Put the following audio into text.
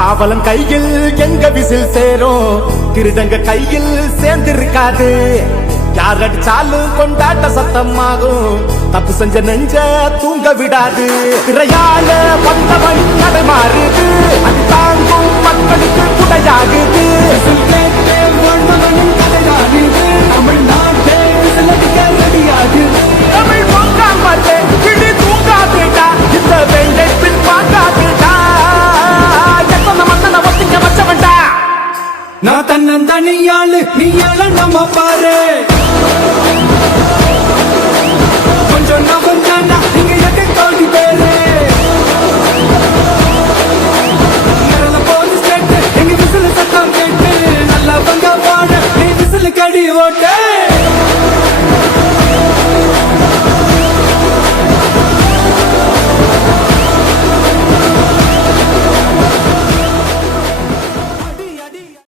காவலன் கையில் எங்க விசில் சேரும், திருடங்க கையில் சேர்ந்திருக்காது. யார் அடிச்சாலும் கொண்டாட்ட சத்தமாகும், தப்பு செஞ்ச நெஞ்ச தூங்க விடாது. திரையால வந்தவன் நடைமாறுது, அது தாங்கும் மக்களுக்கு குடையாகுது. தமிழ்நாட்டே ரெடியாகுது. தமிழ் பொங்காமலே கிளி தூங்காதுடா, இந்த வேண்டை பின் பார்க்காதுடா. எத்தனை மன்னனை ஒத்திக்க வச்சவன்டா. நான் தன்னந்தனியாளு, நீயால நம்ம பாரு. கொஞ்சம் நவந்தானா நீங்க எங்க தோண்டி பேரு. போலீஸ் கேட்டு எங்க விசில் சத்தம் கேட்டு நல்லவங்க வாழ நீ விசில் கடி ஓட்ட.